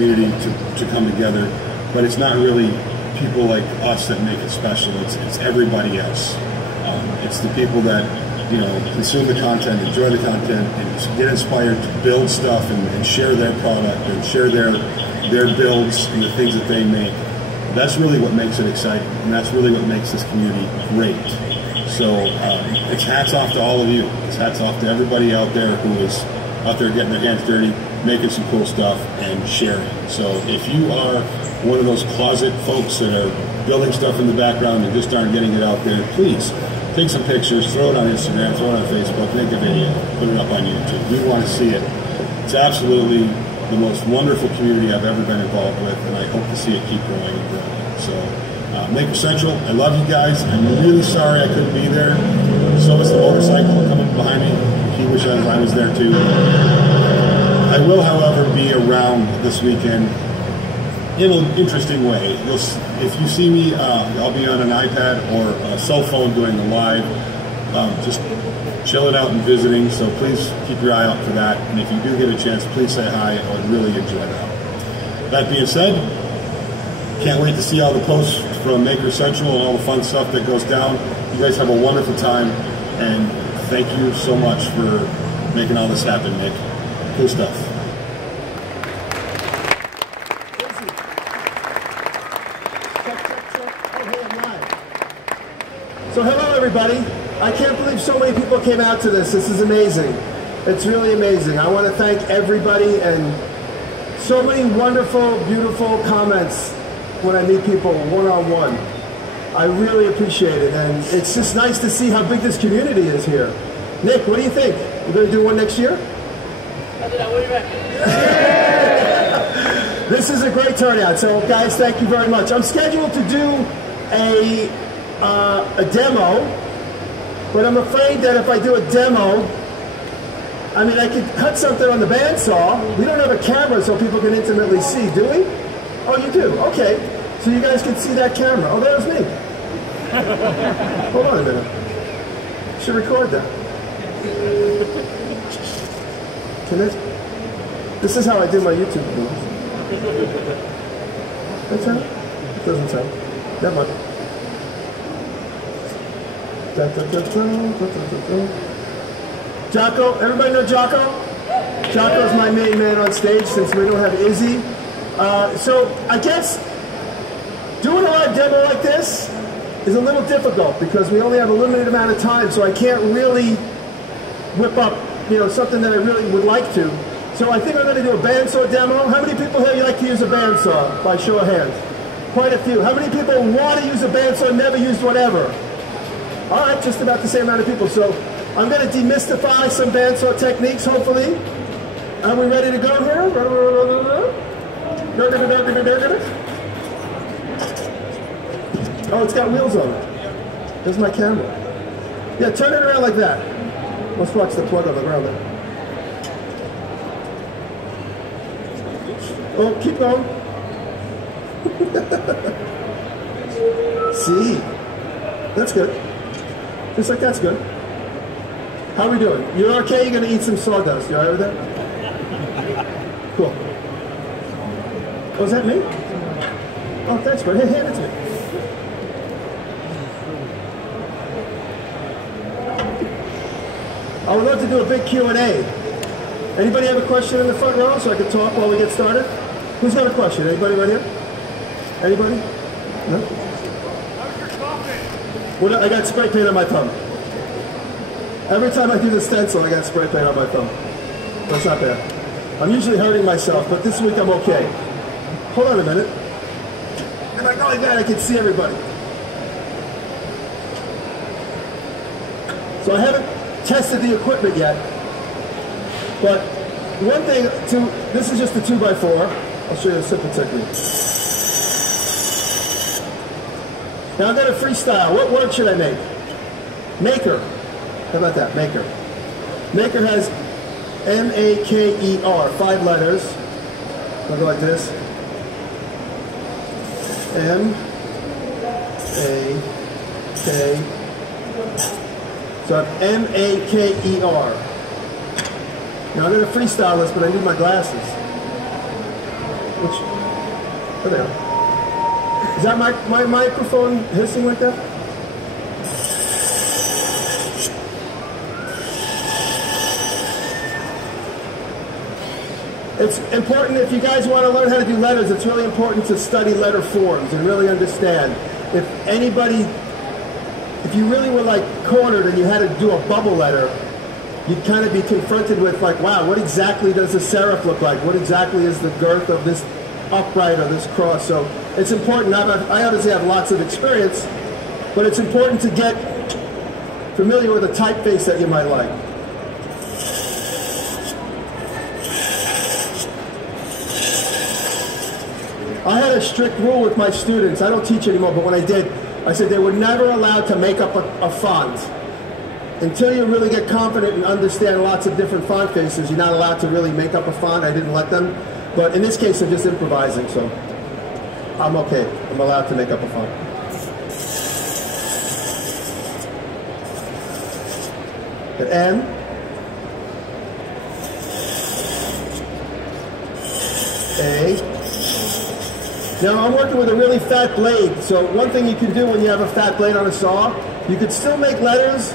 community to come together, but it's not really people like us that make it special. It's everybody else. It's the people that, you know, consume the content, enjoy the content, and get inspired to build stuff and share their product and share their builds and the things that they make. That's really what makes it exciting, and that's really what makes this community great. So it's hats off to all of you. It's hats off to everybody out there who is out there getting their hands dirty, making some cool stuff, and sharing. So if you are one of those closet folks that are building stuff in the background and just aren't getting it out there, please take some pictures, throw it on Instagram, throw it on Facebook, make a video, put it up on YouTube. We want to see it. It's absolutely the most wonderful community I've ever been involved with, and I hope to see it keep growing and growing. So, Makers Central, I love you guys. I'm really sorry I couldn't be there. So is the motorcycle coming behind me. He wishes I was there too. I will, however, be around this weekend in an interesting way. If you see me, I'll be on an iPad or a cell phone doing the live, just chilling out and visiting, so please keep your eye out for that. And if you do get a chance, please say hi. I would really enjoy that. That being said, can't wait to see all the posts from Makers Central and all the fun stuff that goes down. You guys have a wonderful time, and thank you so much for making all this happen, Nick. Cool stuff. So hello everybody. I can't believe so many people came out to this. This is amazing. It's really amazing. I want to thank everybody, and so many wonderful, beautiful comments when I meet people one-on-one. I really appreciate it, and it's just nice to see how big this community is here. Nick, what do you think? We're going to do one next year? This is a great turnout, so guys, thank you very much. I'm scheduled to do a demo, but I'm afraid that if I do a demo, I mean, I could cut something on the bandsaw. We don't have a camera so people can intimately see, do we? Oh, you do? Okay. So you guys can see that camera. Oh, there's me. Hold on a minute. Should record that. Can it? This is how I do my YouTube videos. That's how? It doesn't sound. Never mind. Jocko, everybody know Jocko? Jocko's my main man on stage since we don't have Izzy. So I guess doing a live demo like this is a little difficult because we only have a limited amount of time, so I can't really whip up, you know, something that I really would like to. So I think I'm going to do a bandsaw demo. How many people here like to use a bandsaw? By show of hands. Quite a few. How many people want to use a bandsaw, never used whatever? All right, just about the same amount of people. So I'm going to demystify some bandsaw techniques, hopefully. Are we ready to go here? Oh, it's got wheels on it. There's my camera. Yeah, turn it around like that. Let's watch the plug on the ground there. Oh, keep going. See? That's good. Just like that's good. How are we doing? You're okay? You're going to eat some sawdust. You all right with that? Cool. Oh, is that me? Oh, that's good. Hey, hand it to me. I would love to do a big Q&A. Anybody have a question in the front row so I can talk while we get started? Who's got a question? Anybody right here? Anybody? No? How's your coffee? What, I got spray paint on my thumb. Every time I do the stencil, I got spray paint on my thumb. That's not bad. I'm usually hurting myself, but this week I'm okay. Hold on a minute. If I go like that, I can see everybody. So I haven't tested the equipment yet, but one thing, this is just a 2x4. I'll show you a simple technique. Now I'm going to freestyle. What word should I make? Maker. How about that? Maker. Maker has M-A-K-E-R, 5 letters. I'll go like this. M-A-K. So I have M-A-K-E-R. Now I'm going to freestyle this, but I need my glasses. Which, there they are. Is that my microphone hissing like that? It's important, if you guys want to learn how to do letters, it's really important to study letter forms and really understand. If you really were like cornered and you had to do a bubble letter, you'd kind of be confronted with like, wow, what exactly does the serif look like? What exactly is the girth of this upright or this cross? So it's important. I obviously have lots of experience, but it's important to get familiar with a typeface that you might like. I had a strict rule with my students. I don't teach anymore, but when I did, I said they were never allowed to make up a font. Until you really get confident and understand lots of different font faces, you're not allowed to really make up a font. I didn't let them. But in this case, I'm just improvising, so I'm okay. I'm allowed to make up a font. The M. A. Now I'm working with a really fat blade, so one thing you can do when you have a fat blade on a saw, you could still make letters.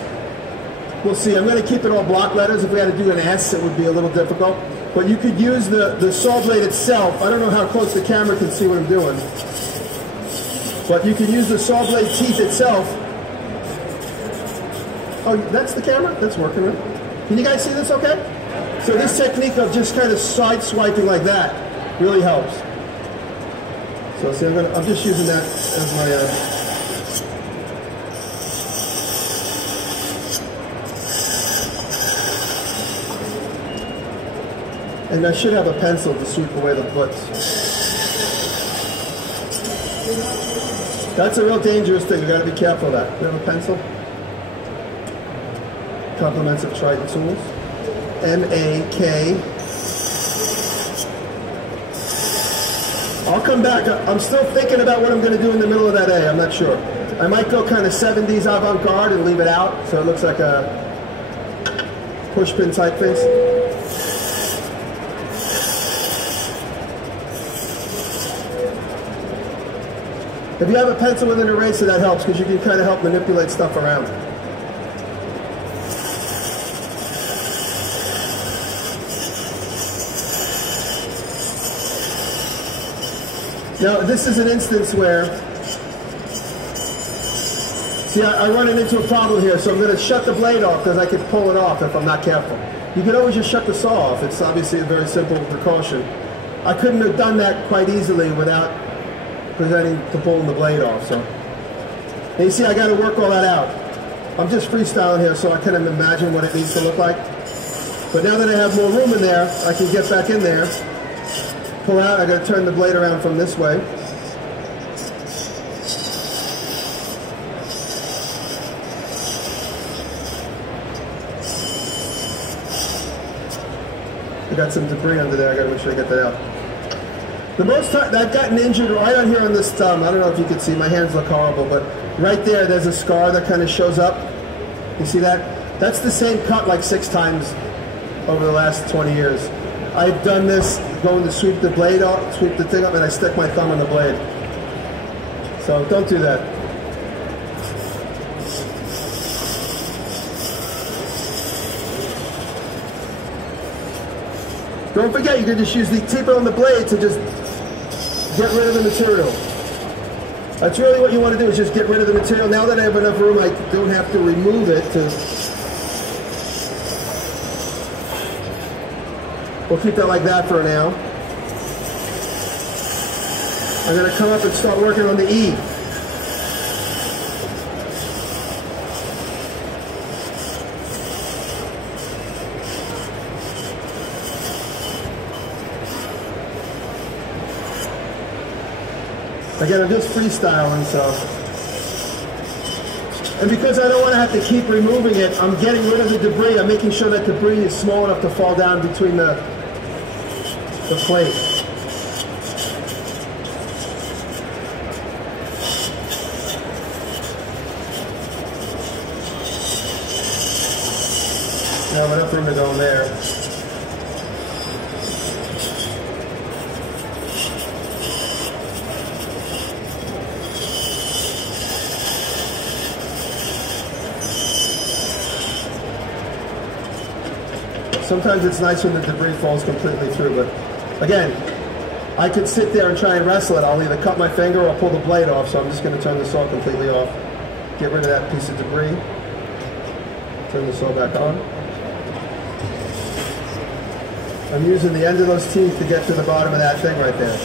We'll see. I'm going to keep it all block letters. If we had to do an S, it would be a little difficult. But you could use the saw blade itself. I don't know how close the camera can see what I'm doing. But you can use the saw blade teeth itself. Oh, that's the camera? That's working, right? Can you guys see this okay? So this technique of just kind of side swiping like that really helps. So see, I'm just using that as my... And I should have a pencil to sweep away the butts. That's a real dangerous thing. You got to be careful of that. You have a pencil? Compliments of Trident Tools. M-A-K. I'll come back. I'm still thinking about what I'm going to do in the middle of that A. I'm not sure. I might go kind of 70s avant-garde and leave it out so it looks like a push-pin typeface. If you have a pencil with an eraser, that helps because you can kind of help manipulate stuff around. Now, this is an instance where, see, I run into a problem here, so I'm going to shut the blade off because I could pull it off if I'm not careful. You can always just shut the saw off. It's obviously a very simple precaution. I couldn't have done that quite easily without presenting to pulling the blade off. So, and you see, I got to work all that out. I'm just freestyling here, so I kind of imagine what it needs to look like. But now that I have more room in there, I can get back in there, pull out. I got to turn the blade around from this way. I got some debris under there. I got to make sure I get that out. The most time I've gotten injured right on here on this thumb, I don't know if you can see, my hands look horrible, but right there's a scar that kind of shows up. You see that? That's the same cut like 6 times over the last 20 years. I've done this going to sweep the blade off, sweep the thing up, and I stick my thumb on the blade. So don't do that. Don't forget, you can just use the tip on the blade to just get rid of the material. That's really what you want to do, is just get rid of the material. Now that I have enough room, I don't have to remove it to... We'll keep that like that for now. I'm going to come up and start working on the E. Again, I'm just freestyling, so. And because I don't want to have to keep removing it, I'm getting rid of the debris. I'm making sure that debris is small enough to fall down between the plate. Now I have enough room to go in there. Sometimes it's nice when the debris falls completely through, but again, I could sit there and try and wrestle it. I'll either cut my finger or pull the blade off, so I'm just going to turn the saw completely off. Get rid of that piece of debris. Turn the saw back on. I'm using the end of those teeth to get to the bottom of that thing right there.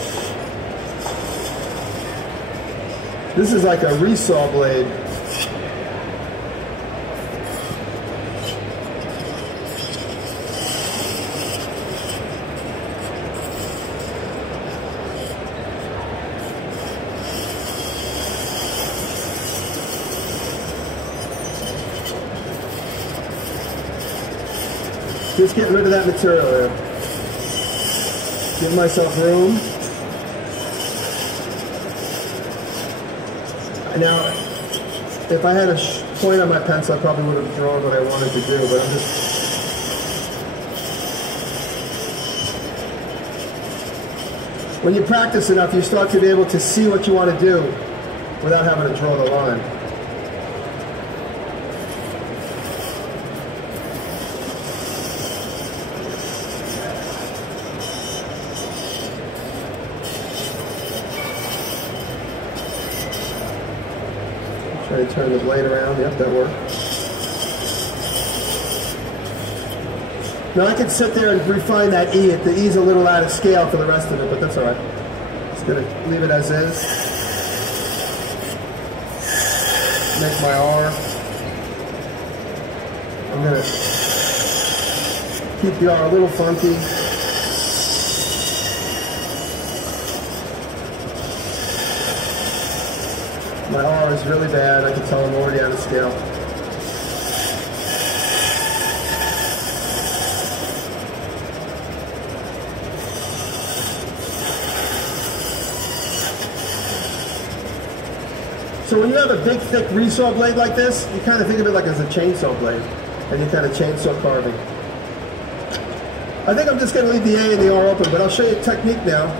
This is like a resaw blade. Just getting rid of that material there. Give myself room. Now, if I had a point on my pencil, I probably would have drawn what I wanted to do, but I'm just... When you practice enough, you start to be able to see what you want to do without having to draw the line. Try to turn the blade around. Yep, that worked. Now I can sit there and refine that E. The E's a little out of scale for the rest of it, but that's all right. Just gonna leave it as is. Make my R. I'm gonna keep the R a little funky. My R is really bad. I can tell I'm already out of scale. So when you have a big, thick resaw blade like this, you kind of think of it like as a chainsaw blade, and you kind of chainsaw carving. I think I'm just going to leave the A and the R open, but I'll show you a technique now.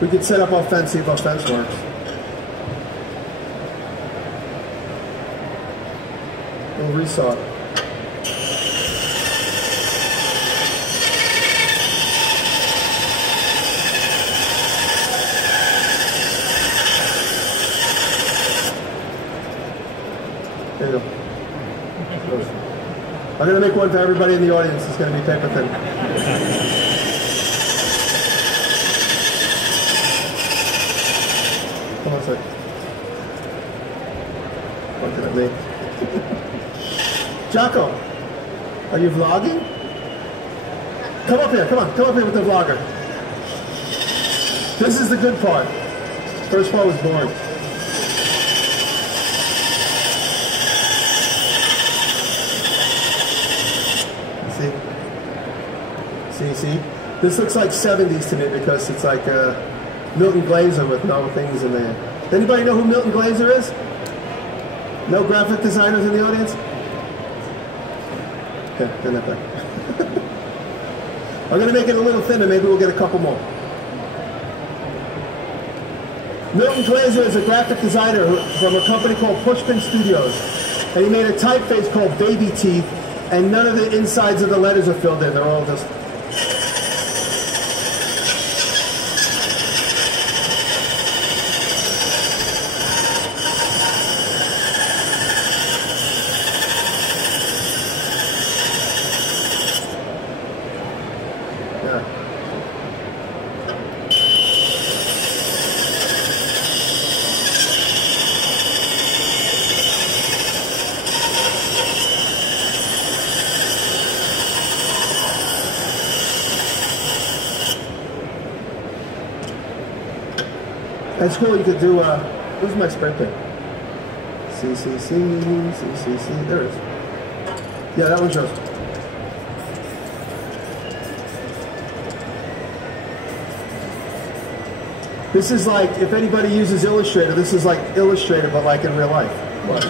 We could set up our fence, see if our fence works. We'll resaw it. There you go. I'm going to make one for everybody in the audience. It's going to be paper thin. Come on, sir. Looking at me. Jocko, are you vlogging? Come up here, come on. Come up here with the vlogger. This is the good part. First part was boring. See? This looks like 70s to me because it's like Milton Glaser with no things in there. Does anybody know who Milton Glaser is? No graphic designers in the audience? Okay, turn that back. I'm going to make it a little thinner. Maybe we'll get a couple more. Milton Glaser is a graphic designer from a company called Pushpin Studios. And he made a typeface called Baby Teeth, and none of the insides of the letters are filled in. They're all just... That's cool. You could do, where's my spray paint? CCC. There it is. Yeah, that one's yours. This is like, if anybody uses Illustrator, this is like Illustrator, but like in real life. What?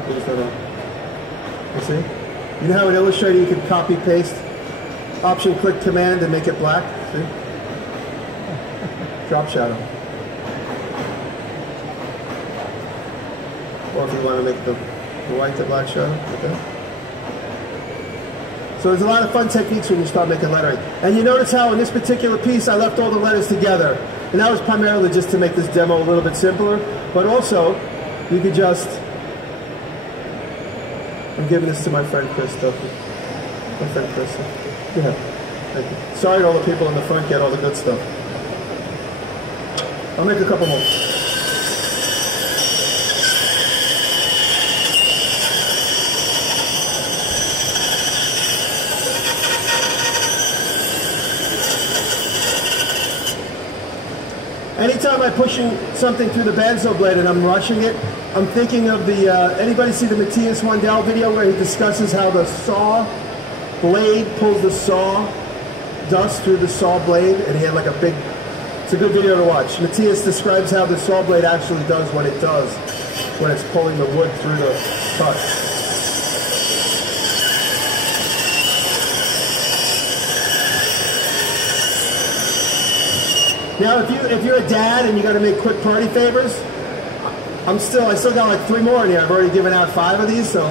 black, but it's not on. You see? You know how in Illustrator you can copy paste? Option click command and make it black? See? Drop shadow. Or if you want to make the white to black shadow, okay? So there's a lot of fun techniques when you start making lettering. And you notice how in this particular piece I left all the letters together. And that was primarily just to make this demo a little bit simpler. But also, you could just... I'm giving this to my friend Krista. My friend Krista. Yeah. Thank you. Sorry to all the people in the front get all the good stuff. I'll make a couple more. Anytime I'm pushing something through the bandsaw blade and I'm rushing it, I'm thinking of the, anybody see the Matthias Wandel video where he discusses how the saw blade pulls the saw dust through the saw blade, and he had like a big, it's a good video to watch. Matthias describes how the saw blade actually does what it does when it's pulling the wood through the cut. Now, if you're a dad and you got to make quick party favors, I still got like 3 more in here. I've already given out 5 of these, so.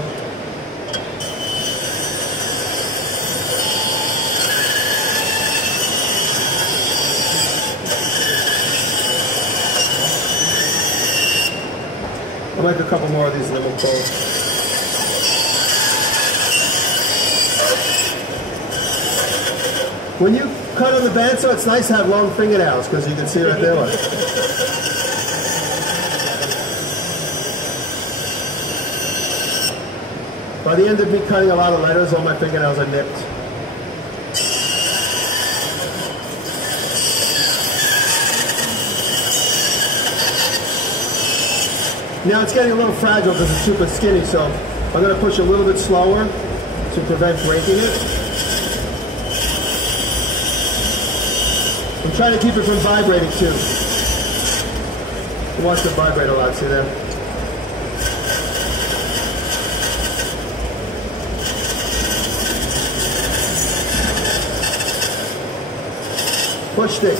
I'll make a couple more of these and then we'll close. When you cut on the bandsaw, it's nice to have long fingernails because you can see right there. Like. By the end of me cutting a lot of letters, all my fingernails are nipped. Now it's getting a little fragile because it's super skinny, so I'm going to push a little bit slower to prevent breaking it. I'm trying to keep it from vibrating too. Watch it vibrate a lot, see there? Push stick.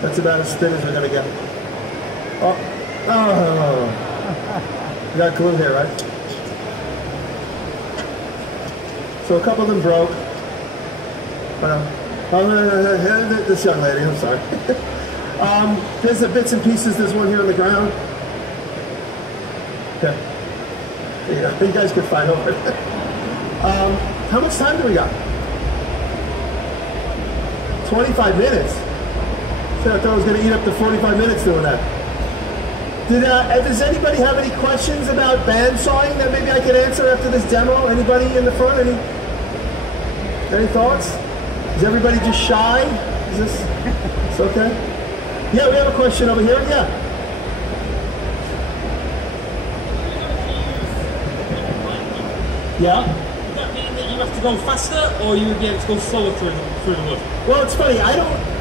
That's about as thin as we're going to get. Oh. You got glue here, right? So a couple of them broke. This young lady, I'm sorry. There's the bits and pieces. There's one here on the ground. Okay. Yeah, you guys can fight over it. How much time do we got? 25 minutes. So I thought I was going to eat up to 45 minutes doing that. Does anybody have any questions about bandsawing that maybe I could answer after this demo? Anybody in the front? Any thoughts? Is everybody just shy? Is this it's okay? Yeah, we have a question over here. Yeah. Yeah? Does that mean that you have to go faster, or you would be able to go slower through the wood? Well, it's funny. I don't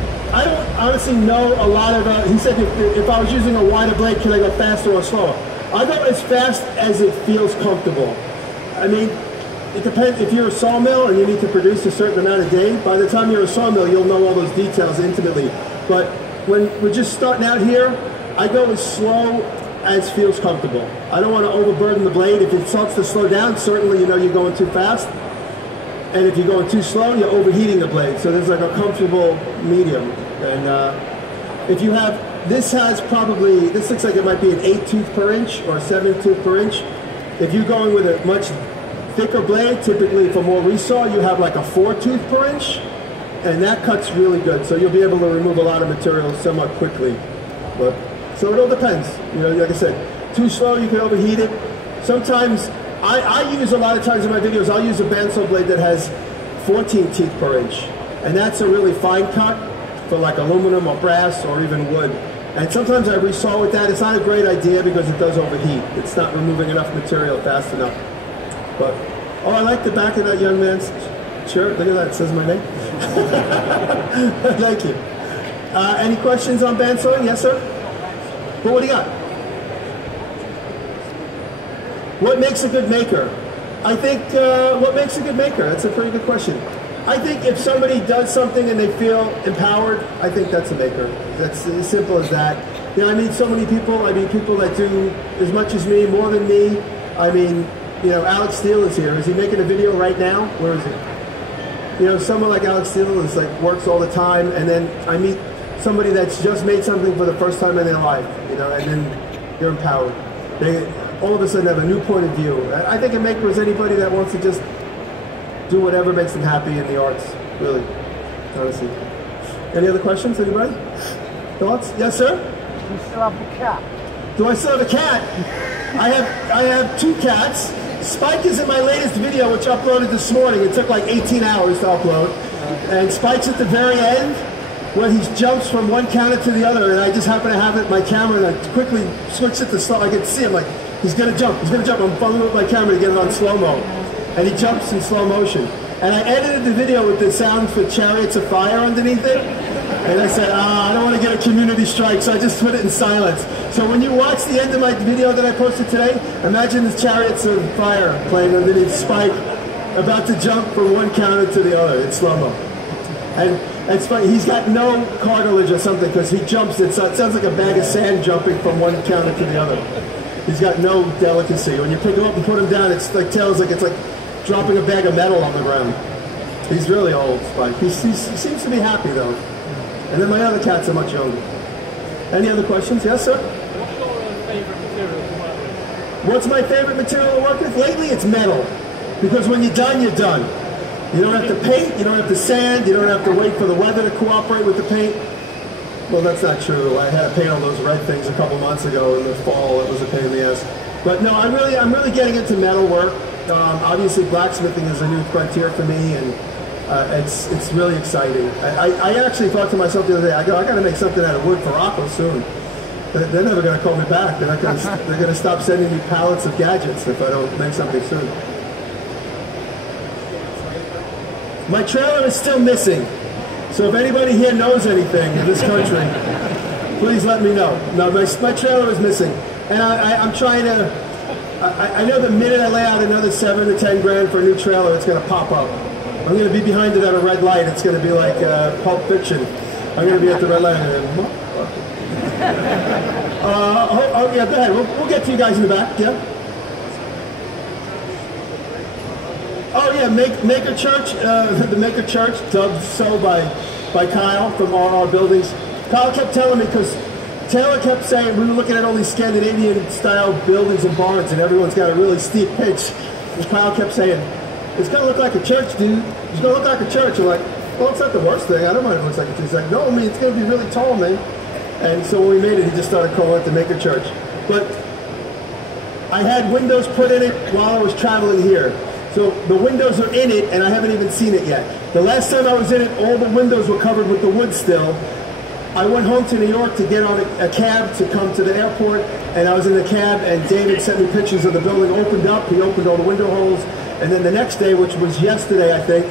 honestly know a lot of, he said if I was using a wider blade, can I go faster or slower? I go as fast as it feels comfortable. I mean, it depends. If you're a sawmill and you need to produce a certain amount a day, by the time you're a sawmill, you'll know all those details intimately. But when we're just starting out here, I go as slow as feels comfortable. I don't want to overburden the blade. If it starts to slow down, certainly you know you're going too fast. And if you're going too slow, you're overheating the blade. So there's like a comfortable medium. And if you have, this looks like it might be an 8 tooth per inch or a 7 tooth per inch. If you're going with a much thicker blade, typically for more resaw, you have like a 4 tooth per inch. And that cuts really good. So you'll be able to remove a lot of material somewhat quickly. But so it all depends. You know, like I said, too slow, you can overheat it. Sometimes, I use a lot of times in my videos, I'll use a bandsaw blade that has 14 teeth per inch. And that's a really fine cut for like aluminum or brass or even wood. And sometimes I resaw with that. It's not a great idea because it does overheat. It's not removing enough material fast enough. But, oh, I like the back of that young man's shirt. Look at that, it says my name. Thank you. Any questions on bandsawing? Yes, sir? But what do you got? What makes a good maker? I think what makes a good maker? That's a pretty good question. I think if somebody does something and they feel empowered, I think that's a maker. That's as simple as that. You know, I meet so many people. I meet people that do as much as me, more than me. I mean, you know, Alex Steele is here. Is he making a video right now? Where is he? You know, someone like Alex Steele is like works all the time, and then I meet somebody that's just made something for the first time in their life, you know, and then they're empowered. They all of a sudden have a new point of view. I think a maker is anybody that wants to just do whatever makes them happy in the arts, really, honestly. Any other questions, anybody? Thoughts? Yes, sir? Do you still have the cat? Do I still have a cat? I have 2 cats. Spike is in my latest video, which I uploaded this morning. It took like 18 hours to upload. And Spike's at the very end, where he jumps from one counter to the other, and I just happen to have it my camera, and I quickly switched it to slow. I can see him like, he's gonna jump, he's gonna jump. I'm fumbling with my camera to get it on slow-mo. And he jumps in slow motion. And I edited the video with the sound for Chariots of Fire underneath it. And I said, I don't want to get a community strike, so I just put it in silence. So when you watch the end of my video that I posted today, imagine the Chariots of Fire playing underneath Spike, about to jump from one counter to the other in slow-mo. And it's funny, he's got no cartilage or something, because he jumps, it sounds like a bag of sand jumping from one counter to the other. He's got no delicacy. When you pick him up and put him down, it's like it's like dropping a bag of metal on the ground. He's really old, Spike. He seems to be happy, though. And then my other cats are much younger. Any other questions? Yes, sir? What's your favourite material to work with? What's my favorite material to work with? Lately, it's metal. Because when you're done, you're done. You don't have to paint, you don't have to sand, you don't have to wait for the weather to cooperate with the paint. Well, that's not true. I had to paint all those red things a couple months ago in the fall. It was a pain in the ass. But no, I'm really getting into metal work. Obviously, blacksmithing is a new frontier for me, and it's really exciting. I actually thought to myself the other day, I got to make something out of wood for Rocco soon. They're never going to call me back. They're going to stop sending me pallets of gadgets if I don't make something soon. My trailer is still missing. So if anybody here knows anything in this country, please let me know. No, my trailer is missing. And I'm trying to, I know the minute I lay out another 7 to 10 grand for a new trailer, it's going to pop up. I'm going to be behind it at a red light. It's going to be like Pulp Fiction. I'm going to be at the red light. Oh, yeah, go ahead. We'll get to you guys in the back. Yeah. Oh, yeah, Maker Church, the Maker Church, dubbed so by Kyle from our buildings. Kyle kept telling me, because Taylor kept saying, we were looking at all these Scandinavian-style buildings and barns, and everyone's got a really steep pitch. And Kyle kept saying, it's going to look like a church, dude. It's going to look like a church. I'm like, well, it's not the worst thing. I don't mind if it looks like a church. He's like, no, I mean, it's going to be really tall, man. And so when we made it, he just started calling it the Maker Church. But I had windows put in it while I was traveling here. So the windows are in it, and I haven't even seen it yet. The last time I was in it, all the windows were covered with the wood still. I went home to New York to get on a cab to come to the airport, and I was in the cab, and David sent me pictures of the building opened up. He opened all the window holes, and then the next day, which was yesterday, I think,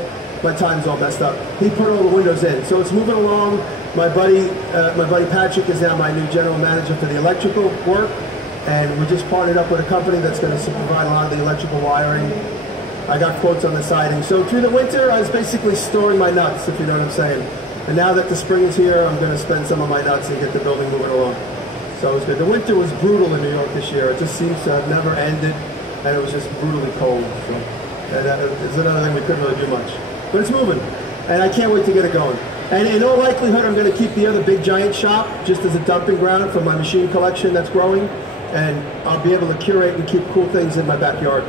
my time's all messed up, he put all the windows in. So it's moving along. My buddy Patrick is now my new general manager for the electrical work, and we just partnered up with a company that's going to provide a lot of the electrical wiring. I got quotes on the siding. So through the winter, I was basically storing my nuts, if you know what I'm saying. And now that the spring is here, I'm going to spend some of my nuts and get the building moving along. So it was good. The winter was brutal in New York this year. It just seems to have never ended, and it was just brutally cold. So it's another thing we couldn't really do much. But it's moving, and I can't wait to get it going. And in all likelihood, I'm going to keep the other big giant shop just as a dumping ground for my machine collection that's growing, and I'll be able to curate and keep cool things in my backyard.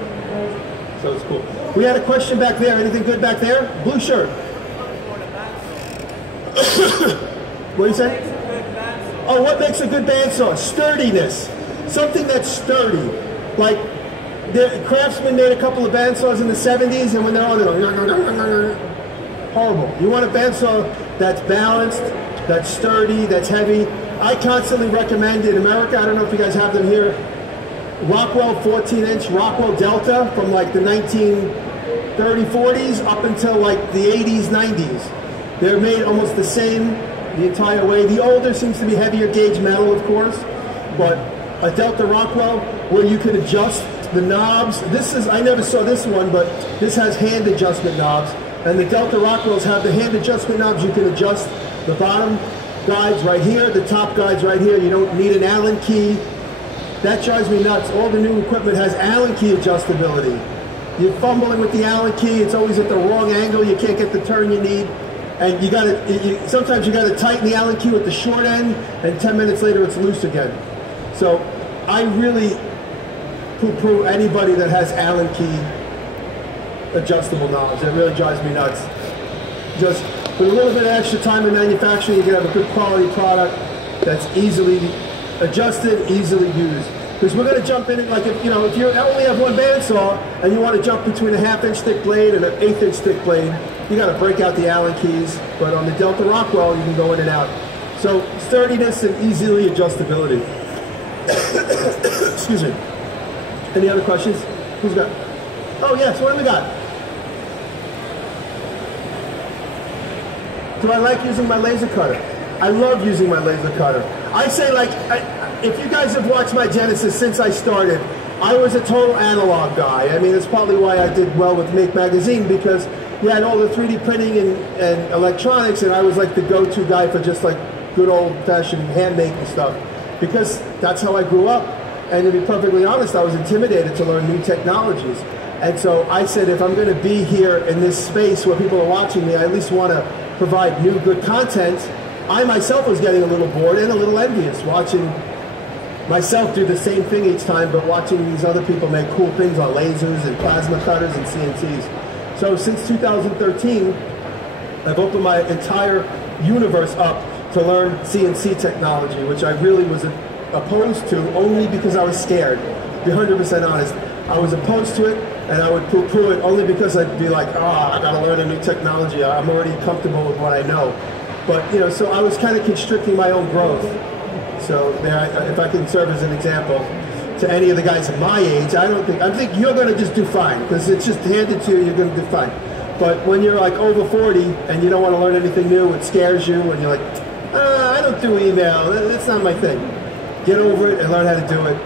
So it's cool. We had a question back there. Anything good back there? Blue shirt. What do you say? Oh, what makes a good bandsaw? Sturdiness. Something that's sturdy. Like, the Craftsman made a couple of bandsaws in the 70s, and when they're on, they're like, horrible. You want a bandsaw that's balanced, that's sturdy, that's heavy. I constantly recommend in America, I don't know if you guys have them here, Rockwell 14-inch Rockwell Delta from like the 1930s, 40s up until like the 80s, 90s. They're made almost the same the entire way. The older seems to be heavier gauge metal, of course, but a Delta Rockwell where you can adjust the knobs. This is, I never saw this one, but this has hand adjustment knobs. And the Delta Rockwells have the hand adjustment knobs. You can adjust the bottom guides right here, the top guides right here. You don't need an Allen key. That drives me nuts. All the new equipment has Allen key adjustability. You're fumbling with the Allen key. It's always at the wrong angle. You can't get the turn you need. And you gotta, sometimes you gotta tighten the Allen key with the short end, and 10 minutes later it's loose again. So I really poo-poo anybody that has Allen key adjustable knobs. It really drives me nuts. Just with a little bit of extra time in manufacturing, you can have a good quality product that's easily adjusted, easily used. Because we're going to jump in it, like if you only have one bandsaw and you want to jump between a 1/2 inch thick blade and an 1/8 inch thick blade, you got to break out the Allen keys. But on the Delta Rockwell, you can go in and out. So sturdiness and easily adjustability. Excuse me. Any other questions? Who's got? Oh yes, what do we got? Do I like using my laser cutter? I love using my laser cutter. I say, like, if you guys have watched my Genesis since I started, I was a total analog guy. I mean, that's probably why I did well with Make Magazine, because you had all the 3D printing and electronics, and I was like the go-to guy for just like good old-fashioned hand-making stuff, because that's how I grew up. And to be perfectly honest, I was intimidated to learn new technologies. And so I said, if I'm going to be here in this space where people are watching me, I at least want to provide new, good content. I myself was getting a little bored and a little envious watching myself do the same thing each time, but watching these other people make cool things on lasers and plasma cutters and CNCs. So since 2013, I've opened my entire universe up to learn CNC technology, which I really was opposed to only because I was scared. To be 100% honest, I was opposed to it, and I would poo-poo it only because I'd be like, oh, I gotta learn a new technology. I'm already comfortable with what I know. But, so I was kind of constricting my own growth. So if I can serve as an example to any of the guys at my age, I think you're gonna just do fine, because it's just handed to you, you're gonna do fine. But when you're like over 40 and you don't want to learn anything new, it scares you, and you're like, I don't do email, that's not my thing. Get over it and learn how to do it.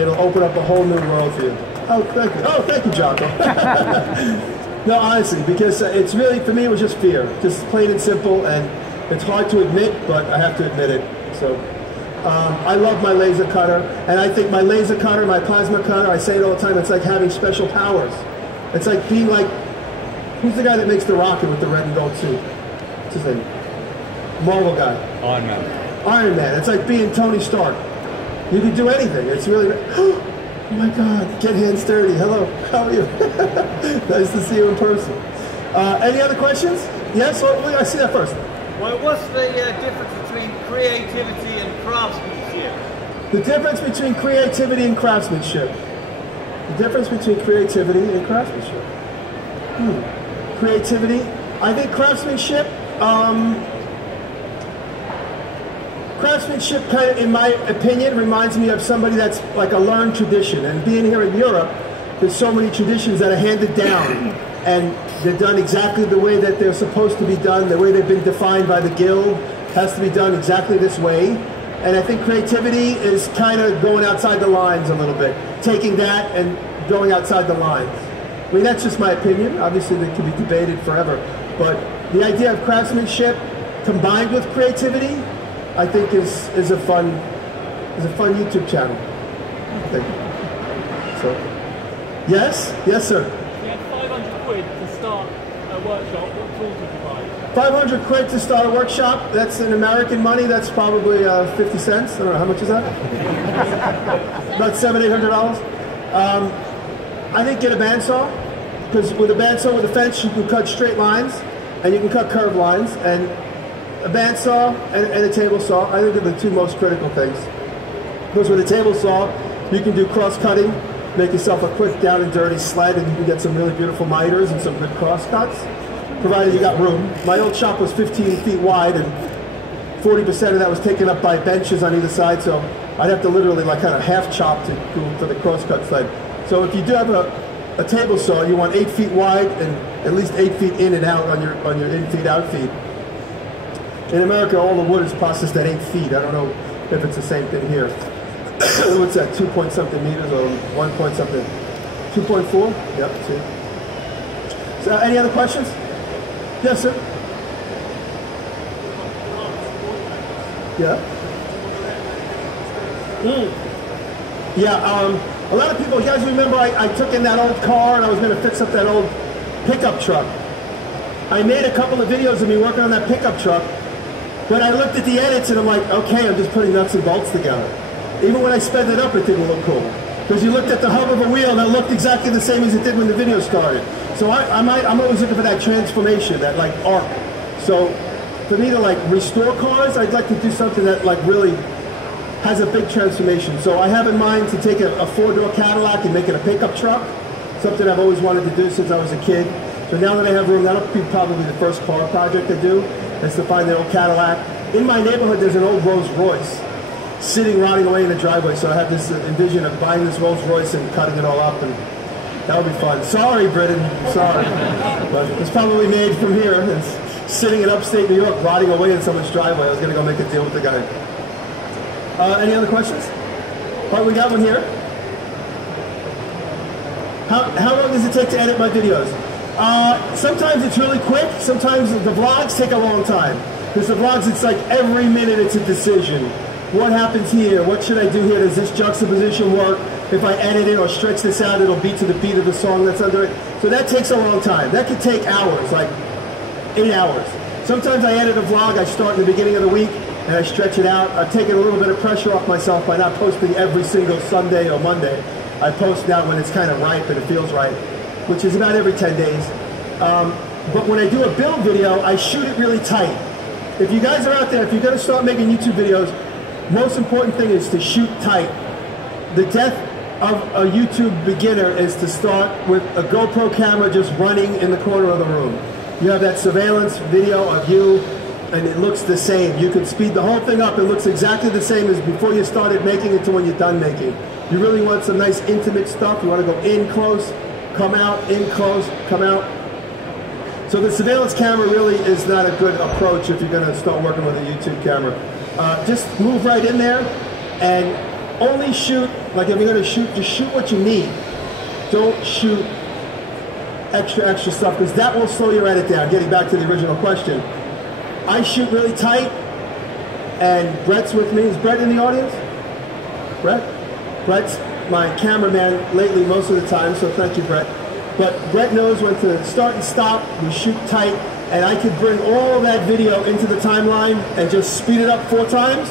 It'll open up a whole new world for you. Oh, thank you. Oh, thank you, Jocko. No, honestly, because it's really, for me, it was just fear. Just plain and simple, and it's hard to admit, but I have to admit it. So, I love my laser cutter, and I think my laser cutter, my plasma cutter, I say it all the time, it's like having special powers. It's like being like, who's the guy that makes the rocket with the red and gold suit? What's his name? Marvel guy. Iron Man. Iron Man. It's like being Tony Stark. You can do anything. It's really, oh my God, get hands dirty. Hello, how are you? Nice to see you in person. Any other questions? Yes, well, I see that first. Well, what's the difference between creativity and craftsmanship? The difference between creativity and craftsmanship. The difference between creativity and craftsmanship. Creativity. I think craftsmanship, craftsmanship kind of, in my opinion, reminds me of somebody that's like a learned tradition. And being here in Europe, there's so many traditions that are handed down. And they're done exactly the way that they're supposed to be done, the way they've been defined by the guild, has to be done exactly this way. And I think creativity is kind of going outside the lines a little bit, taking that and going outside the lines. I mean, that's just my opinion. Obviously, that can be debated forever. But the idea of craftsmanship combined with creativity, I think is a fun YouTube channel. Thank you. So, yes, sir. You had 500 quid to start a workshop. What tools did you buy? 500 quid to start a workshop. That's in American money. That's probably 50 cents. I don't know, how much is that? About $700-800. I think get a bandsaw, because with a bandsaw with a fence, you can cut straight lines and you can cut curved lines. And a bandsaw and a table saw, I think, are the two most critical things. Because with a table saw, you can do cross-cutting, make yourself a quick down and dirty sled, and you can get some really beautiful miters and some good cross-cuts, provided you got room. My old shop was 15 feet wide, and 40% of that was taken up by benches on either side, so I'd have to literally like kind of half chop to go for the cross-cut sled. So if you do have a table saw, you want 8 feet wide and at least 8 feet in and out on your in feet, out feet. In America, all the wood is processed at 8 feet. I don't know if it's the same thing here. what's that, 2 point something meters or 1 point something, 2.4? Yep, see. So any other questions? Yes, sir. Yeah. Yeah, a lot of people, you guys remember I took in that old car and I was going to fix up that old pickup truck. I made a couple of videos of me working on that pickup truck, but I looked at the edits and I'm like, okay, I'm just putting nuts and bolts together. Even when I sped it up, it didn't look cool. Because you looked at the hub of a wheel and it looked exactly the same as it did when the video started. So I'm always looking for that transformation, that like arc. So for me to like restore cars, I'd like to do something that like really has a big transformation. So I have in mind to take a four-door Cadillac and make it a pickup truck. Something I've always wanted to do since I was a kid. So now that I have room, that'll be probably the first car project I do, is to find an old Cadillac. In my neighborhood, there's an old Rolls Royce sitting, rotting away in the driveway. So I have this envision of buying this Rolls Royce and cutting it all up, and that would be fun. Sorry, Britain, sorry. But it's probably made from here. It's sitting in upstate New York, rotting away in someone's driveway. I was gonna go make a deal with the guy. Any other questions? All right, we got one here. How long does it take to edit my videos? Sometimes it's really quick. Sometimes the vlogs take a long time. Because the vlogs, it's like every minute it's a decision. What happens here? What should I do here? Does this juxtaposition work? If I edit it or stretch this out, it'll beat to the beat of the song that's under it. So that takes a long time. That could take hours, like 8 hours. Sometimes I edit a vlog, I start in the beginning of the week, and I stretch it out. I've taken a little bit of pressure off myself by not posting every single Sunday or Monday. I post now when it's kind of ripe and it feels right, which is about every 10 days. But when I do a build video, I shoot it really tight. If you guys are out there, if you're going to start making YouTube videos, most important thing is to shoot tight. The death of a YouTube beginner is to start with a GoPro camera just running in the corner of the room. You have that surveillance video of you, and it looks the same. You can speed the whole thing up. It looks exactly the same as before you started making it to when you're done making. You really want some nice intimate stuff. You want to go in close, come out, in close, come out. So the surveillance camera really is not a good approach if you're going to start working with a YouTube camera. Just move right in there and only shoot, like if you're going to shoot, just shoot what you need. Don't shoot extra stuff, because that will slow your edit down. Getting back to the original question. I shoot really tight, and Brett's with me. Is Brett in the audience? Brett? Brett's my cameraman lately most of the time, so thank you, Brett. But Brett knows when to start and stop. We shoot tight, and I could bring all that video into the timeline and just speed it up 4 times.